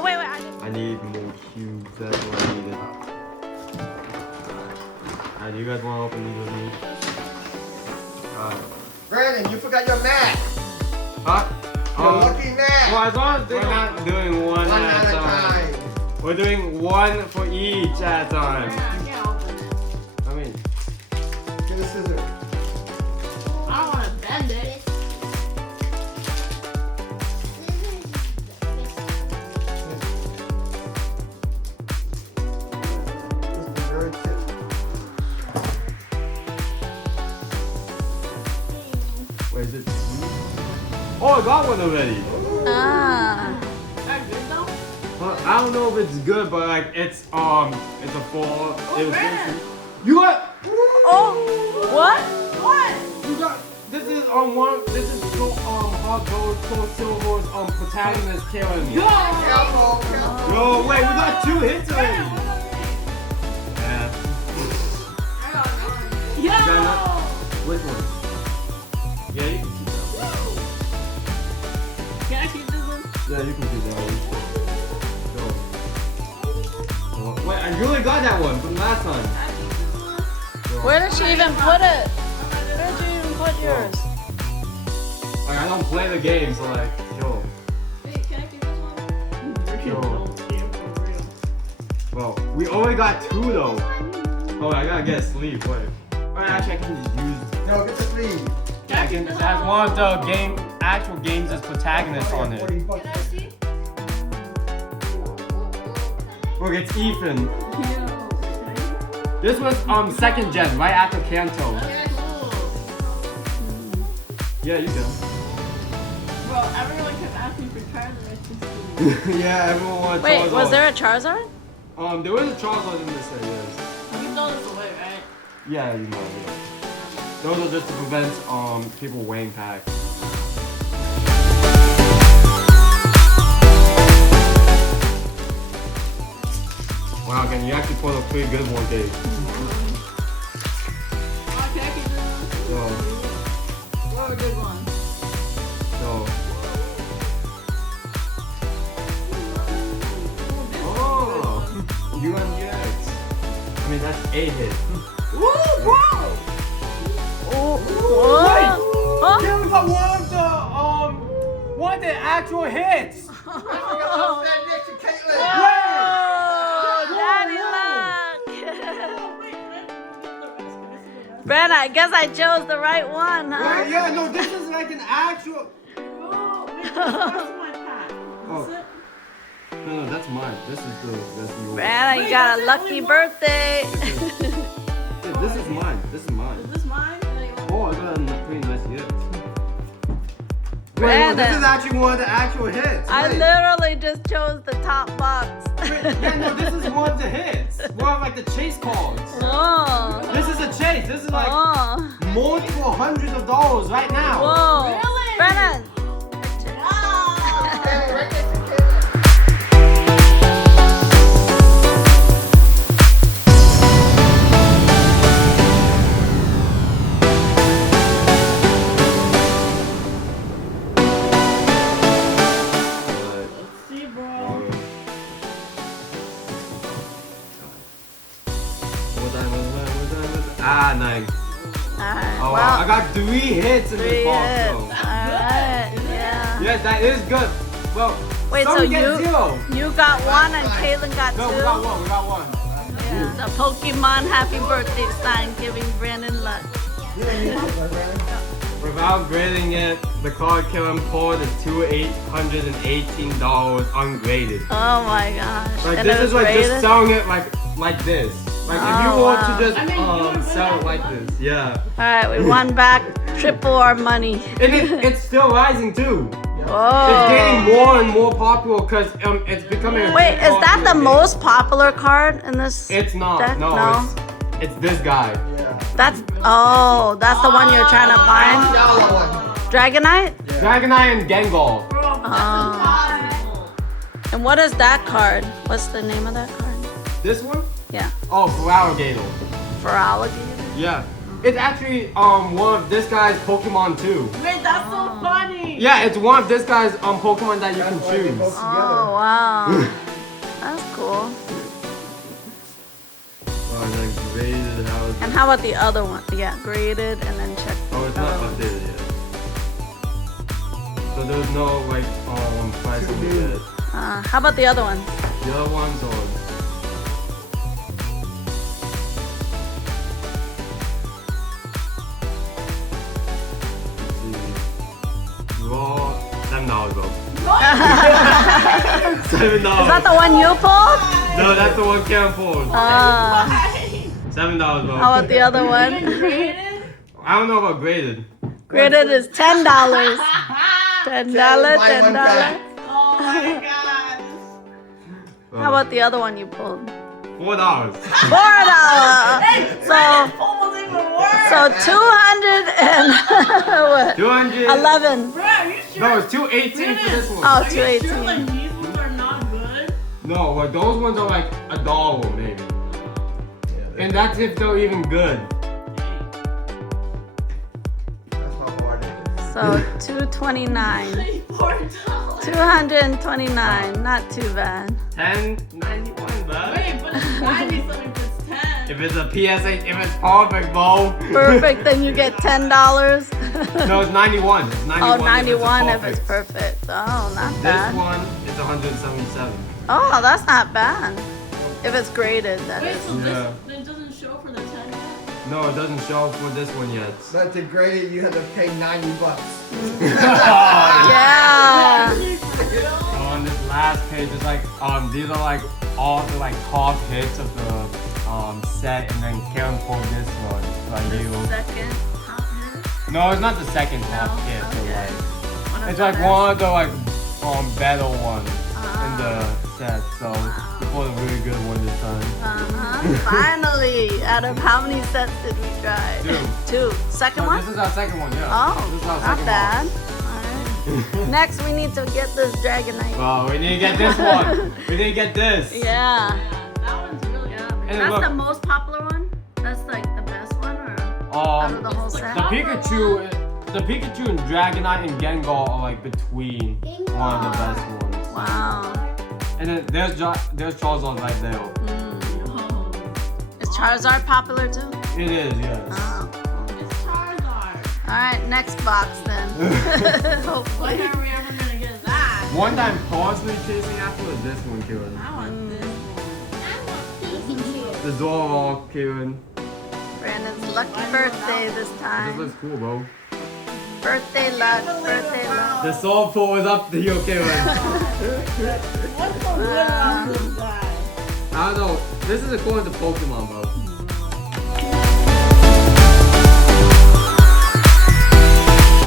Oh, wait. I need more cubes. That's what I needed. Alright, do you guys want to open these with me? Brandon, you forgot your mat. Huh? Your lucky mat. Well, as long as we're not doing one at a time. We're doing one for each at a time. I can't open it. I mean, Get a scissor. I don't want to bend it. Just be very tip. wait, is it? Oh, I got one already. Ah. Is that good though? I don't know if it's good, but like it's a full. Oh, Brandon. You got. Oh, what? What? You got. This is one. This is hard gold, silver's protagonist killing me. Careful, careful. Yo, wait, we got 2 hits already. Yeah. Yo! Which one? Yeah, you can keep that one. Can I keep this one? Yeah, you can keep that one. Go. Wait, I really got that one from last time. Can I keep this one? Go. Where did she even put it? Where did you even put yours? Like, I don't play the game, so like, yo. Hey, can I keep this one? Yo. Well, we only got 2 though. Oh, I gotta get a sleeve. Wait. Alright, actually, I can just use. No, get the sleeve. Yeah, I can. It has one of the actual games as protagonist on it. 40 bucks. Can I see? Look, it's Ethan. Yo. This was 2nd gen, right after Kanto. Yeah, cool. Yeah, you can. Bro, everyone kept asking for Charizard. Yeah, everyone wanted Wait, Charizard. was there a Charizard? There was a Charizard in this set, yes. You throw this away, right? Yeah, you know. Yeah. Those are just to prevent people weighing packs. Wow, again, you actually pulled a pretty good one, Dave. Oh, can I keep this one? So, What a good one. so. Oh, UMGX. I mean, that's 8 hits. Woo, bro! Oh, Wait! huh? Yeah, we got one of the actual hits! Oh, stand next to Caitlin. Oh, Daddy luck. Ben, I guess I chose the right one, huh? Wait, yeah, no, this is like an actual. Oh, wait, that's my pack. Oh. Is it? No, that's mine. This is yours. Ben, you Wait, got a that's lucky only one? birthday. Yeah, this is mine. This is mine. Is this mine? Oh, I got a pretty nice hit. Wait, no, Brandon. this is actually one of the actual hits. I Wait. literally just chose the top box. Yeah, no, this is one of the hits. One of like the chase cards. Oh. This is a chase. This is like Oh. multiple hundreds of dollars right now. Whoa. Really? Brennan. Ah! Stand right next to Caitlin. Let's see, bro. Ah, 9. Alright, Oh, well, I got 3 hits in 3 this box, hits. though. Alright, yeah. Yes, that is good. Well, Wait, some so get you 0. you got 1 and Caitlin got 2? No, we got 1. We got 1. Yeah. The Pokemon happy birthday sign giving Brandon luck. You don't need this one, Brandon. Without grading it, the card killing poured is $2,818 ungraded. Oh my gosh. Like And this it is was like just rated? selling it like this. Like if you Oh, want wow. to just I mean, you would sell put it like that in this, yeah. Alright, we won back triple our money. And it's still rising too. It's Whoa. getting more and more popular because it's becoming. A Wait, very is that the popular game. most popular card in this? It's not. deck? No, it's this guy. Yeah. That's that's the one you're trying to find. Yellow one. Dragonite? Dragonite and Gengar. Bro, that's impossible. And what is that card? What's the name of that card? This one? Yeah, Oh, for alligator. for alligator. Yeah. It's actually one of this guy's Pokemon too. Wait, that's so funny. Yeah, it's one of this guy's Pokemon that you That's can why they choose. both Oh together. wow, that's cool. Oh, and then graded. How is And it? how about the other one? Yeah, graded and then check. Oh, it's not updated yet. So there's no like price on it. How about the other one? The other ones are. Raw, $7 bro. $7. Is that the one you pulled? No, that's the one Karen pulled. $7 bro. How about the other one? Graded? I don't know about graded. Graded is $10. $10, Buy one $10. pack. Oh my god. How about the other one you pulled? $4. $4. So Almost even worse. so 200 and what? 200. 11. Bro, are you sure? No, it's 218 for this one. Oh, Are you sure 218. like these ones are not good? No, but those ones are like $1 maybe. And that's if they're even good. That's how hard it is. So 229. $4. 229. Not too bad. $10.91, bro. Wait, but it's 90 something if it's 10. If it's a PSA, if it's perfect, bro. Perfect, then you get $10. No, it's 91. It's 91. Oh, 91 if if it's perfect. Oh, not This bad. one is 177. Oh, that's not bad. If it's graded, that Wait, is. so Yeah. this it doesn't show for the 10 yet? No, it doesn't show for this one yet. But to grade it, you have to pay $90. Yeah. On this last page, it's like these are like all the like top hits of the set, and then Karen pulled this one by you. Second top hit. No, it's not the second top hit. So Okay. like, One of it's like the one of the like better ones in the Ah. set. So we pulled a really good one this time. Finally, out of how many sets did we try? 2. 2. Second No, one? this is our second one. Yeah. Oh, this is our not second bad. Alright. Next, we need to get this Dragonite. one. Well, we need to get this one. We need to get this. Yeah. Yeah, that one's really good. And That's look, the most popular one? That's like the best one, or out of the whole set? the Pikachu and Dragonite and Gengar are like between one of the best ones. Wow. And then there's Charizard right there. Oh, Is Charizard popular too? It is, yes. Oh. it's Charizard. Alright, next box then. Hopefully. When are we ever gonna get that? One that I'm personally chasing after is this one, Kieran. I want this one. The Zoroark, Kieran. Brandon's lucky birthday this This time. looks cool, bro. Birthday luck, birthday luck. The Sword Pool is up to you, Kieran. What's so good about this guy? I don't know. This is according to Pokemon, bro.